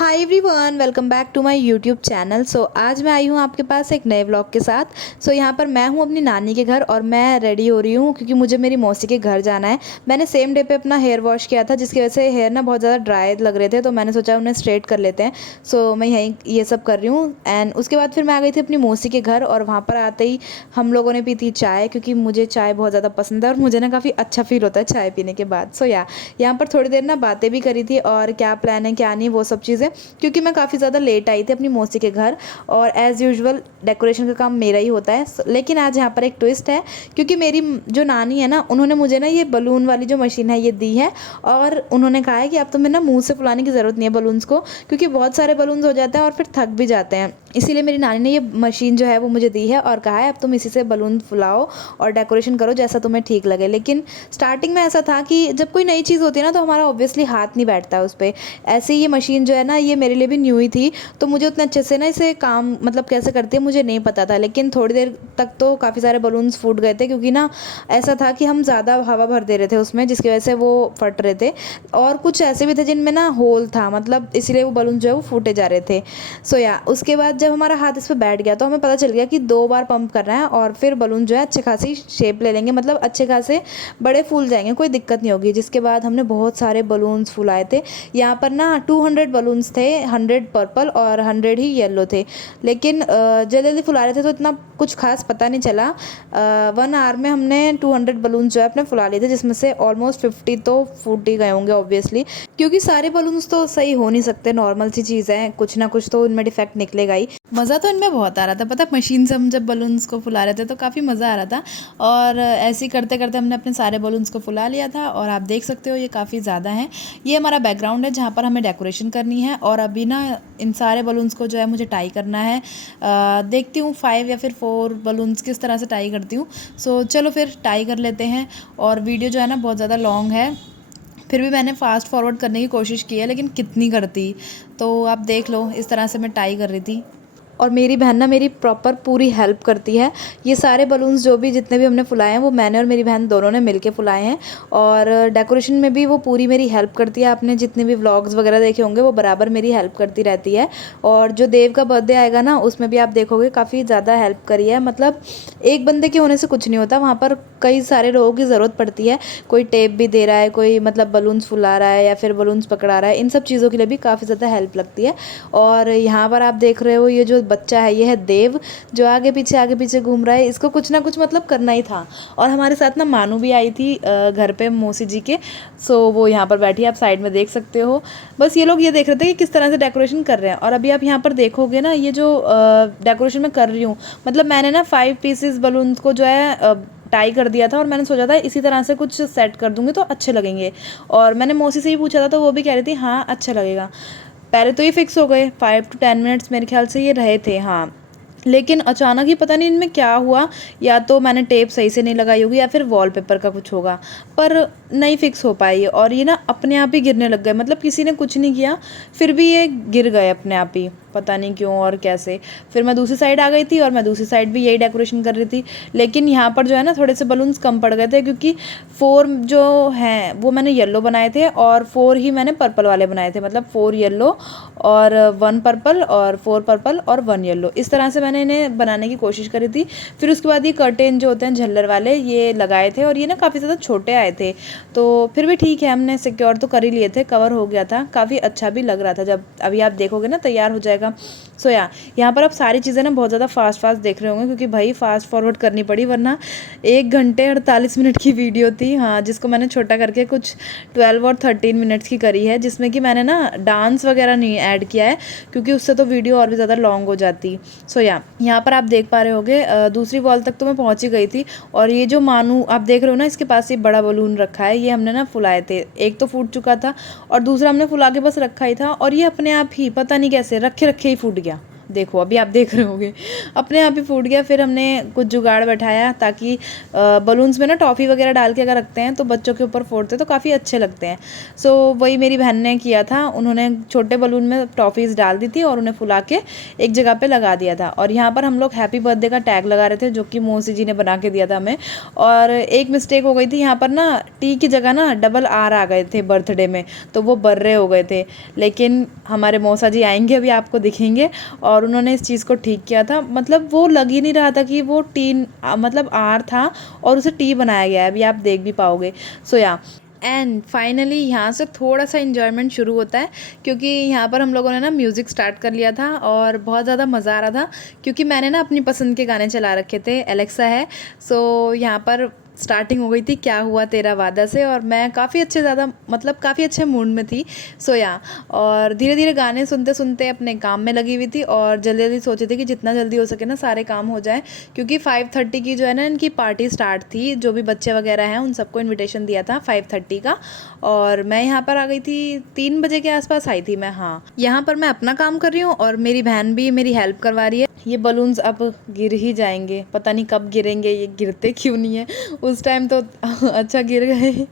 Hi everyone, welcome back to my YouTube channel. आज मैं आई हूँ आपके पास एक नए व्लॉग के साथ। यहाँ पर मैं हूँ अपनी नानी के घर और मैं रेडी हो रही हूँ क्योंकि मुझे मेरी मौसी के घर जाना है। मैंने सेम डे पे अपना हेयर वॉश किया था जिसकी वजह से हेयर ना बहुत ज़्यादा ड्राई लग रहे थे, तो मैंने सोचा उन्हें स्ट्रेट कर लेते हैं। मैं यहीं ये सब कर रही हूँ। एंड उसके बाद फिर मैं आ गई थी अपनी मौसी के घर और वहाँ पर आते ही हम लोगों ने पी थी चाय, क्योंकि मुझे चाय बहुत ज़्यादा पसंद है और मुझे ना काफ़ी अच्छा फील होता है चाय पीने के बाद। यहाँ पर थोड़ी देर ना बातें भी करी थी और क्या प्लान है क्या नहीं वो सब चीज़ें, क्योंकि मैं काफ़ी ज़्यादा लेट आई थी अपनी मौसी के घर और एज़ यूजुअल डेकोरेशन का काम मेरा ही होता है। लेकिन आज यहाँ पर एक ट्विस्ट है, क्योंकि मेरी जो नानी है ना, उन्होंने मुझे ना ये बलून वाली जो मशीन है ये दी है और उन्होंने कहा है कि अब तुम्हें ना मुँह से फुलाने की ज़रूरत नहीं है बलून्स को, क्योंकि बहुत सारे बलून्स हो जाते हैं और फिर थक भी जाते हैं। इसीलिए मेरी नानी ने ये मशीन जो है वो मुझे दी है और कहा है अब तुम इसी से बलून फुलाओ और डेकोरेशन करो जैसा तुम्हें ठीक लगे। लेकिन स्टार्टिंग में ऐसा था कि जब कोई नई चीज़ होती है ना तो हमारा ऑब्वियसली हाथ नहीं बैठता है उस पर। ऐसे ही ये मशीन जो है ना ये मेरे लिए भी न्यू ही थी, तो मुझे उतना अच्छे से ना इसे काम मतलब कैसे करते हैं मुझे नहीं पता था। लेकिन थोड़ी देर तक तो काफ़ी सारे बलून्स फूट गए थे, क्योंकि ना ऐसा था कि हम ज़्यादा हवा भर दे रहे थे उसमें जिसकी वजह से वो फट रहे थे। और कुछ ऐसे भी थे जिनमें ना होल था, मतलब इसीलिए वो बलून जो है वो फूटे जा रहे थे। उसके बाद जब हमारा हाथ इस पर बैठ गया तो हमें पता चल गया कि 2 बार पंप करना है और फिर बलून जो है अच्छे खासी शेप ले लेंगे, मतलब अच्छे खासे बड़े फूल जाएंगे, कोई दिक्कत नहीं होगी। जिसके बाद हमने बहुत सारे बलून्स फुलाए थे। यहाँ पर ना 200 बलून्स थे, 100 पर्पल और 100 ही येलो थे। लेकिन जल्दी जल्दी फुला रहे थे तो इतना कुछ खास पता नहीं चला। 1 आवर में हमने 200 बलून जो है अपने फुला लिए थे, जिसमें से ऑलमोस्ट 50 तो फूट ही गए होंगे ऑब्वियसली, क्योंकि सारे बलून्स तो सही हो नहीं सकते, नॉर्मल सी चीज़ है, कुछ ना कुछ तो इनमें डिफेक्ट निकलेगा ही। मज़ा तो इनमें बहुत आ रहा था, पता मशीन से हम जब बलून्स को फुला रहे थे तो काफ़ी मज़ा आ रहा था। और ऐसे ही करते करते हमने अपने सारे बलून्स को फुला लिया था और आप देख सकते हो ये काफ़ी ज़्यादा है। ये हमारा बैकग्राउंड है जहाँ पर हमें डेकोरेशन करनी है और अभी ना इन सारे बलून्स को जो है मुझे टाई करना है। देखती हूँ 5 या फिर 4 बलून्स किस तरह से टाई करती हूँ। चलो फिर टाई कर लेते हैं। और वीडियो जो है ना बहुत ज़्यादा लॉन्ग है, फिर भी मैंने फ़ास्ट फॉरवर्ड करने की कोशिश की है, लेकिन कितनी करती। तो आप देख लो इस तरह से मैं टाई कर रही थी और मेरी बहन ना मेरी प्रॉपर पूरी हेल्प करती है। ये सारे बलून्स जो भी जितने भी हमने फुलाए हैं वो मैंने और मेरी बहन दोनों ने मिलके फुलाए हैं। और डेकोरेशन में भी वो पूरी मेरी हेल्प करती है। आपने जितने भी व्लॉग्स वगैरह देखे होंगे वो बराबर मेरी हेल्प करती रहती है। और जो देव का बर्थडे आएगा ना उसमें भी आप देखोगे काफ़ी ज़्यादा हेल्प करी है। मतलब एक बंदे के होने से कुछ नहीं होता, वहाँ पर कई सारे लोगों की ज़रूरत पड़ती है। कोई टेप भी दे रहा है, कोई मतलब बलून्स फुला रहा है या फिर बलून्स पकड़ा रहा है, इन सब चीज़ों के लिए भी काफ़ी ज़्यादा हेल्प लगती है। और यहाँ पर आप देख रहे हो ये जो बच्चा है ये है देव, जो आगे पीछे घूम रहा है। इसको कुछ ना कुछ मतलब करना ही था। और हमारे साथ ना मानू भी आई थी घर पे मौसी जी के। वो यहाँ पर बैठी है, आप साइड में देख सकते हो। बस ये लोग ये देख रहे थे कि किस तरह से डेकोरेशन कर रहे हैं। और अभी आप यहाँ पर देखोगे ना ये जो डेकोरेशन मैं कर रही हूँ, मतलब मैंने ना 5 पीसेस बलून को जो है टाई कर दिया था और मैंने सोचा था इसी तरह से कुछ सेट कर दूंगी तो अच्छे लगेंगे। और मैंने मौसी से ही पूछा था तो वो भी कह रही थी हाँ अच्छा लगेगा। पहले तो ये फिक्स हो गए, 5 to 10 मिनट्स मेरे ख्याल से ये रहे थे, हाँ। लेकिन अचानक ही पता नहीं इनमें क्या हुआ, या तो मैंने टेप सही से नहीं लगाई होगी या फिर वॉलपेपर का कुछ होगा, पर नहीं फिक्स हो पाई। और ये ना अपने आप ही गिरने लग गए, मतलब किसी ने कुछ नहीं किया फिर भी ये गिर गए अपने आप ही, पता नहीं क्यों और कैसे। फिर मैं दूसरी साइड आ गई थी और मैं दूसरी साइड भी यही डेकोरेशन कर रही थी। लेकिन यहाँ पर जो है ना थोड़े से बलून्स कम पड़ गए थे, क्योंकि 4 जो हैं वो मैंने येलो बनाए थे और 4 ही मैंने पर्पल वाले बनाए थे, मतलब 4 येलो और 1 पर्पल और 4 पर्पल और 1 येलो, इस तरह से मैंने इन्हें बनाने की कोशिश करी थी। फिर उसके बाद ये कर्टेन जो होते हैं झल्लर वाले ये लगाए थे और ये ना काफ़ी ज़्यादा छोटे आए थे, तो फिर भी ठीक है, हमने सिक्योर तो कर ही लिए थे, कवर हो गया था, काफ़ी अच्छा भी लग रहा था। जब अभी आप देखोगे ना तैयार हो जाएगा। यहाँ पर आप सारी चीज़ें ना बहुत ज़्यादा फास्ट देख रहे होंगे, क्योंकि भाई फास्ट फॉरवर्ड करनी पड़ी, वरना 1 घंटे 48 मिनट की वीडियो थी, हाँ, जिसको मैंने छोटा करके कुछ 12 और 13 मिनट्स की करी है, जिसमें कि मैंने ना डांस वगैरह नहीं ऐड किया है, क्योंकि उससे तो वीडियो और भी ज़्यादा लॉन्ग हो जाती। यहाँ पर आप देख पा रहे होगे दूसरी वॉल तक तो मैं पहुँच ही गई थी। और ये जो मानू आप देख रहे हो ना, इसके पास ये बड़ा बलून रखा है, ये हमने ना फुलाए थे, एक तो फूट चुका था और दूसरा हमने फुला के बस रखा ही था, और ये अपने आप ही पता नहीं कैसे रखे रखे ही फूट गया। देखो अभी आप देख रहे होगे अपने आप ही फूट गया। फिर हमने कुछ जुगाड़ बैठाया ताकि बलून्स में ना टॉफ़ी वगैरह डाल के अगर रखते हैं तो बच्चों के ऊपर फोड़ते तो काफ़ी अच्छे लगते हैं। सो वही मेरी बहन ने किया था, उन्होंने छोटे बलून में टॉफ़ीज़ डाल दी थी और उन्हें फुला के एक जगह पे लगा दिया था। और यहाँ पर हम लोग हैप्पी बर्थडे का टैग लगा रहे थे जो कि मौसी जी ने बना के दिया था हमें। और एक मिस्टेक हो गई थी, यहाँ पर ना टी की जगह ना डबल आर आ गए थे बर्थडे में, तो वो बर्रे हो गए थे। लेकिन हमारे मौसा जी आएंगे अभी आपको दिखेंगे, और उन्होंने इस चीज़ को ठीक किया था। मतलब वो लग ही नहीं रहा था कि वो टी मतलब आर था और उसे टी बनाया गया है, अभी आप देख भी पाओगे। सो या एंड फाइनली यहाँ से थोड़ा सा इन्जॉयमेंट शुरू होता है, क्योंकि यहाँ पर हम लोगों ने ना म्यूज़िक स्टार्ट कर लिया था और बहुत ज़्यादा मज़ा आ रहा था, क्योंकि मैंने ना अपनी पसंद के गाने चला रखे थे, एलेक्सा है। सो यहाँ पर स्टार्टिंग हो गई थी क्या हुआ तेरा वादा से, और मैं काफ़ी अच्छे ज़्यादा मतलब काफ़ी अच्छे मूड में थी। सो या और धीरे धीरे गाने सुनते सुनते अपने काम में लगी हुई थी, और जल्दी जल्दी सोची थी कि जितना जल्दी हो सके ना सारे काम हो जाए, क्योंकि 5:30 की जो है ना इनकी पार्टी स्टार्ट थी। जो भी बच्चे वगैरह हैं उन सबको इन्विटेशन दिया था 5:30 का, और मैं यहाँ पर आ गई थी 3 बजे के आसपास आई थी मैं। हाँ, यहाँ पर मैं अपना काम कर रही हूँ और मेरी बहन भी मेरी हेल्प करवा रही है। ये बलून्स अब गिर ही जाएंगे, पता नहीं कब गिरेंगे, ये गिरते क्यों नहीं है। उस टाइम तो अच्छा गिर गए,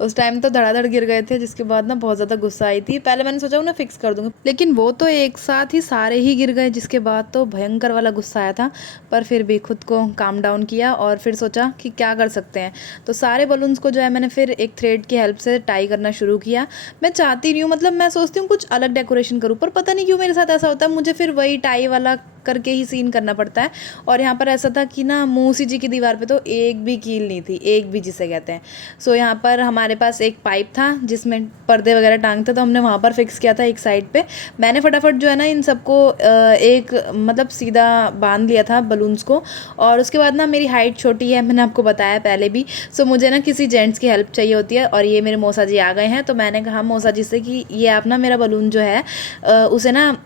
उस टाइम तो धड़ाधड़ गिर गए थे, जिसके बाद ना बहुत ज़्यादा गुस्सा आई थी। पहले मैंने सोचा उन्हें फिक्स कर दूंगी, लेकिन वो तो एक साथ ही सारे ही गिर गए, जिसके बाद तो भयंकर वाला गुस्सा आया था। पर फिर भी खुद को काम डाउन किया और फिर सोचा कि क्या कर सकते हैं। तो सारे बलून्स को जो है मैंने फिर एक थ्रेड की हेल्प से टाई करना शुरू किया। मैं चाहती नहीं हूँ, मतलब मैं सोचती हूँ कुछ अलग डेकोरेशन करूँ, पर पता नहीं क्यों मेरे साथ ऐसा होता है, मुझे फिर वही टाई वाला करके ही सीन करना पड़ता है। और यहाँ पर ऐसा था कि ना मौसी जी की दीवार पे तो एक भी कील नहीं थी, एक भी जिसे कहते हैं। सो यहाँ पर हमारे पास एक पाइप था जिसमें पर्दे वगैरह टांगते, तो हमने वहाँ पर फिक्स किया था एक साइड पे। मैंने फटाफट जो है ना इन सबको एक मतलब सीधा बांध लिया था बलून्स को। और उसके बाद ना मेरी हाइट छोटी है, मैंने आपको बताया पहले भी। सो मुझे ना किसी जेंट्स की हेल्प चाहिए होती है, और ये मेरे मौसा जी आ गए हैं। तो मैंने कहा मौसा जी से कि ये आप ना मेरा बलून जो है उसे ना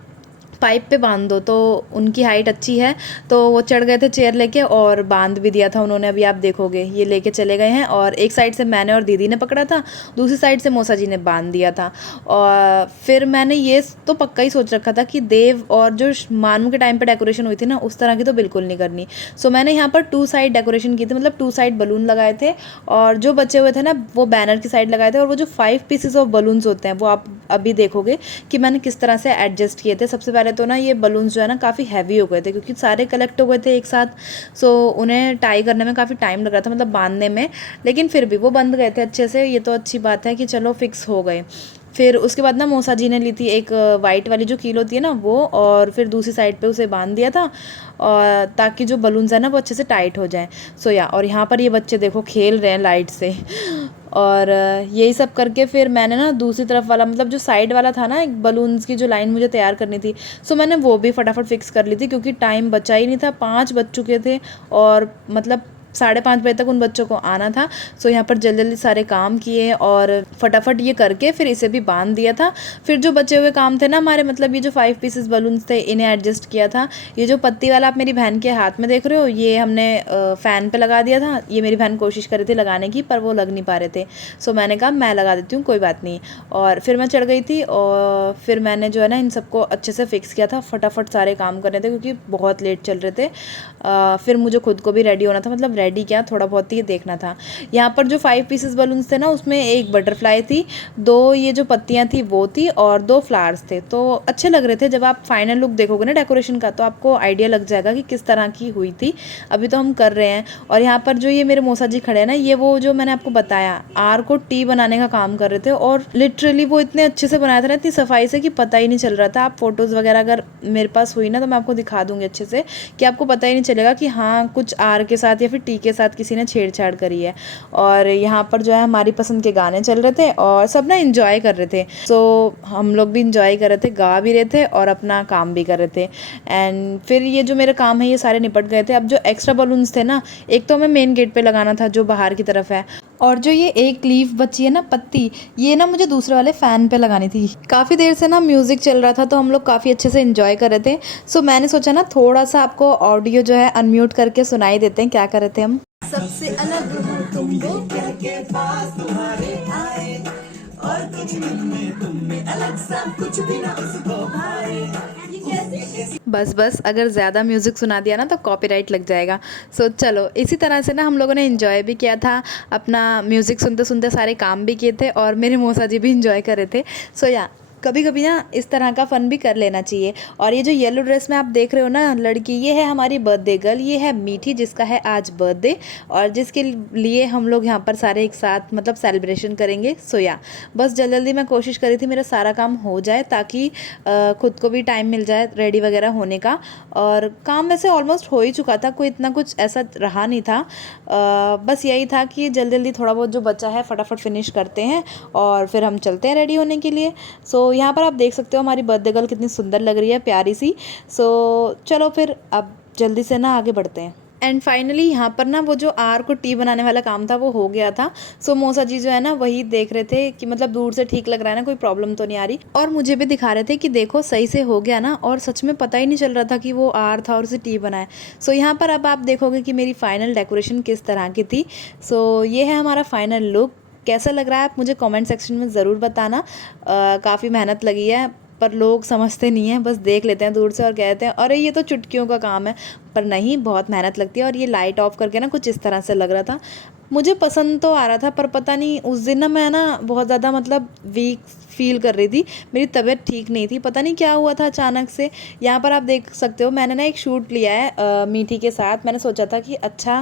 पाइप पे बांध दो। तो उनकी हाइट अच्छी है, तो वो चढ़ गए थे चेयर लेके और बांध भी दिया था उन्होंने। अभी आप देखोगे ये लेके चले गए हैं, और एक साइड से मैंने और दीदी ने पकड़ा था, दूसरी साइड से मौसा जी ने बांध दिया था। और फिर मैंने ये तो पक्का ही सोच रखा था कि देव और जो मानू के टाइम पे डेकोरेशन हुई थी ना उस तरह की तो बिल्कुल नहीं करनी। सो मैंने यहाँ पर 2 साइड डेकोरेशन की थी, मतलब 2 साइड बलून लगाए थे, और जो बचे हुए थे ना वो बैनर की साइड लगाए थे। और वो जो 5 पीसेस ऑफ बलून्स होते हैं वो आप अभी देखोगे कि मैंने किस तरह से एडजस्ट किए थे। सबसे पहले तो ना ये बलून्स जो है ना काफ़ी हैवी हो गए थे, क्योंकि सारे कलेक्ट हो गए थे एक साथ। सो उन्हें टाई करने में काफ़ी टाइम लग रहा था, मतलब बांधने में, लेकिन फिर भी वो बंध गए थे अच्छे से। ये तो अच्छी बात है कि चलो फिक्स हो गए। फिर उसके बाद ना मौसा जी ने ली थी एक वाइट वाली जो कील होती है ना वो, और फिर दूसरी साइड पे उसे बांध दिया था, और ताकि जो बलून्स है ना वो अच्छे से टाइट हो जाएं। सो या और यहाँ पर ये बच्चे देखो खेल रहे हैं लाइट से। और यही सब करके फिर मैंने ना दूसरी तरफ वाला, मतलब जो साइड वाला था ना एक बलून्स की जो लाइन मुझे तैयार करनी थी, सो मैंने वो भी फटाफट फिक्स कर ली थी, क्योंकि टाइम बचा ही नहीं था, 5 बज चुके थे और मतलब 5:30 बजे तक उन बच्चों को आना था। सो यहाँ पर जल्दी जल्दी सारे काम किए और फटाफट ये करके फिर इसे भी बांध दिया था। फिर जो बचे हुए काम थे ना हमारे, मतलब ये जो 5 पीसेस बलून्स थे इन्हें एडजस्ट किया था। ये जो पत्ती वाला आप मेरी बहन के हाथ में देख रहे हो, ये हमने फ़ैन पे लगा दिया था। ये मेरी बहन कोशिश कर रही थी लगाने की, पर वो लग नहीं पा रहे थे। सो मैंने कहा मैं लगा देती हूँ, कोई बात नहीं। और फिर मैं चढ़ गई थी, और फिर मैंने जो है ना इन सबको अच्छे से फिक्स किया था। फटाफट सारे काम करने थे क्योंकि बहुत लेट चल रहे थे। फिर मुझे खुद को भी रेडी होना था, मतलब रेडी क्या, थोड़ा बहुत ही देखना था। यहाँ पर जो 5 पीसेस बलून्स थे ना उसमें एक बटरफ्लाई थी, 2 ये जो पत्तियाँ थी वो थी, और 2 फ्लावर्स थे। तो अच्छे लग रहे थे। जब आप फाइनल लुक देखोगे ना डेकोरेशन का तो आपको आइडिया लग जाएगा कि किस तरह की हुई थी। अभी तो हम कर रहे हैं। और यहाँ पर जो ये मेरे मौसा जी खड़े हैं ना, ये वो जो मैंने आपको बताया आर को टी बनाने का काम कर रहे थे, और लिटरली वो इतने अच्छे से बनाया था ना, इतनी सफाई से, कि पता ही नहीं चल रहा था। आप फोटोज़ वगैरह अगर मेरे पास हुई ना तो मैं आपको दिखा दूँगी अच्छे से, कि आपको पता ही नहीं चलेगा कि हाँ कुछ आर के साथ या फिर टी के साथ किसी ने छेड़छाड़ करी है। और यहाँ पर जो है हमारी पसंद के गाने चल रहे थे और सब ना इंजॉय कर रहे थे। सो हम लोग भी इंजॉय कर रहे थे, गा भी रहे थे और अपना काम भी कर रहे थे। एंड फिर ये जो मेरे काम है ये सारे निपट गए थे। अब जो एक्स्ट्रा बलून्स थे ना, एक तो हमें मेन गेट पे लगाना था जो बाहर की तरफ है, और जो ये एक लीफ बची है ना पत्ती, ये ना मुझे दूसरे वाले फ़ैन पे लगानी थी। काफ़ी देर से ना म्यूज़िक चल रहा था तो हम लोग काफ़ी अच्छे से इंजॉय कर रहे थे। सो मैंने सोचा ना थोड़ा सा आपको ऑडियो जो है अनम्यूट करके सुनाई देते हैं। क्या कर रहे थे हम? सबसे अलग हो तुम वो के पास तुम्हारे आए, और कुछ में तुम में अलग सा कुछ भी ना उसको भाए। बस अगर ज़्यादा म्यूज़िक सुना दिया ना तो कॉपीराइट लग जाएगा। सो चलो इसी तरह से ना हम लोगों ने एंजॉय भी किया था, अपना म्यूज़िक सुनते सुनते सारे काम भी किए थे और मेरे मौसा जी भी एंजॉय कर रहे थे। सो या कभी कभी ना इस तरह का फ़न भी कर लेना चाहिए। और ये जो येलो ड्रेस में आप देख रहे हो ना लड़की, ये है हमारी बर्थडे गर्ल, ये है मीठी जिसका है आज बर्थडे और जिसके लिए हम लोग यहाँ पर सारे एक साथ मतलब सेलिब्रेशन करेंगे। सो या बस जल्दी जल्दी मैं कोशिश करी थी मेरा सारा काम हो जाए ताकि खुद को भी टाइम मिल जाए रेडी वगैरह होने का। और काम वैसे ऑलमोस्ट हो ही चुका था, कोई इतना कुछ ऐसा रहा नहीं था। बस यही था कि जल्दी जल्दी थोड़ा बहुत जो बचा है फटाफट फिनिश करते हैं और फिर हम चलते हैं रेडी होने के लिए। सो यहाँ पर आप देख सकते हो हमारी बर्थडे गर्ल कितनी सुंदर लग रही है, प्यारी सी। सो चलो फिर अब जल्दी से ना आगे बढ़ते हैं। एंड फाइनली यहाँ पर ना वो जो आर को टी बनाने वाला काम था वो हो गया था। सो मौसा जी जो है ना वही देख रहे थे कि मतलब दूर से ठीक लग रहा है ना, कोई प्रॉब्लम तो नहीं आ रही, और मुझे भी दिखा रहे थे कि देखो सही से हो गया ना। और सच में पता ही नहीं चल रहा था कि वो आर था और उसे टी बनाए। सो यहाँ पर अब आप देखोगे कि मेरी फाइनल डेकोरेशन किस तरह की थी। सो ये है हमारा फाइनल लुक। कैसा लग रहा है आप मुझे कमेंट सेक्शन में ज़रूर बताना। काफ़ी मेहनत लगी है पर लोग समझते नहीं हैं, बस देख लेते हैं दूर से और कहते हैं अरे ये तो चुटकियों का काम है। पर नहीं, बहुत मेहनत लगती है। और ये लाइट ऑफ करके ना कुछ इस तरह से लग रहा था। मुझे पसंद तो आ रहा था पर पता नहीं उस दिन ना मैं ना बहुत ज़्यादा मतलब वीक फील कर रही थी, मेरी तबीयत ठीक नहीं थी, पता नहीं क्या हुआ था अचानक से। यहाँ पर आप देख सकते हो मैंने ना एक शूट लिया है मीठी के साथ। मैंने सोचा था कि अच्छा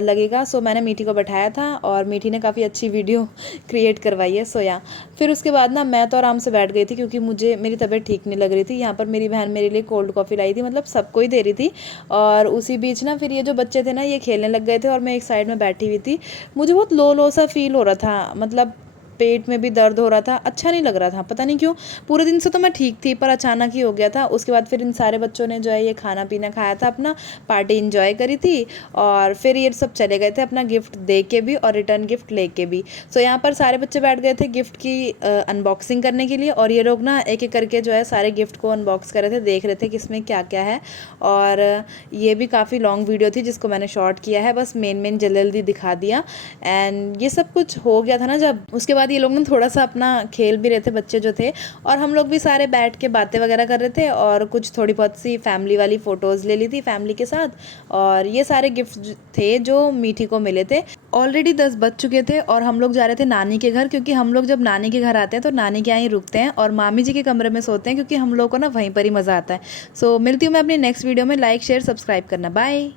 लगेगा, सो मैंने मीठी को बैठाया था और मीठी ने काफ़ी अच्छी वीडियो क्रिएट करवाई है। सो यहाँ फिर उसके बाद ना मैं तो आराम से बैठ गई थी क्योंकि मुझे मेरी तबीयत ठीक नहीं लग रही थी। यहाँ पर मेरी बहन मेरे लिए कोल्ड कॉफ़ी लाई थी, मतलब सबको ही दे रही थी। और उसी बीच ना फिर ये जो बच्चे थे ना ये खेलने लग गए थे और मैं एक साइड में बैठी हुई थी। मुझे बहुत लो लो सा फील हो रहा था, मतलब पेट में भी दर्द हो रहा था, अच्छा नहीं लग रहा था, पता नहीं क्यों। पूरे दिन से तो मैं ठीक थी पर अचानक ही हो गया था। उसके बाद फिर इन सारे बच्चों ने जो है ये खाना पीना खाया था, अपना पार्टी इंजॉय करी थी और फिर ये सब चले गए थे अपना गिफ्ट दे के भी और रिटर्न गिफ्ट लेके भी। सो यहाँ पर सारे बच्चे बैठ गए थे गिफ्ट की अनबॉक्सिंग करने के लिए और ये लोग ना एक एक करके जो है सारे गिफ्ट को अनबॉक्स कर रहे थे, देख रहे थे कि इसमें क्या क्या है। और ये भी काफ़ी लॉन्ग वीडियो थी जिसको मैंने शॉर्ट किया है, बस मेन जल्दी जल्दी दिखा दिया। एंड ये सब कुछ हो गया था ना जब, उसके बाद ये लोग ना थोड़ा सा अपना खेल भी रहे थे बच्चे जो थे, और हम लोग भी सारे बैठ के बातें वगैरह कर रहे थे और कुछ थोड़ी बहुत सी फैमिली वाली फ़ोटोज़ ले ली थी फैमिली के साथ। और ये सारे गिफ्ट थे जो मीठी को मिले थे। ऑलरेडी 10 बज चुके थे और हम लोग जा रहे थे नानी के घर, क्योंकि हम लोग जब नानी के घर आते हैं तो नानी के यहाँ ही रुकते हैं और मामी जी के कमरे में सोते हैं क्योंकि हम लोग को ना वहीं पर ही मज़ा आता है। सो मिलती हूँ मैं अपनी नेक्स्ट वीडियो में। लाइक शेयर सब्सक्राइब करना, बाय।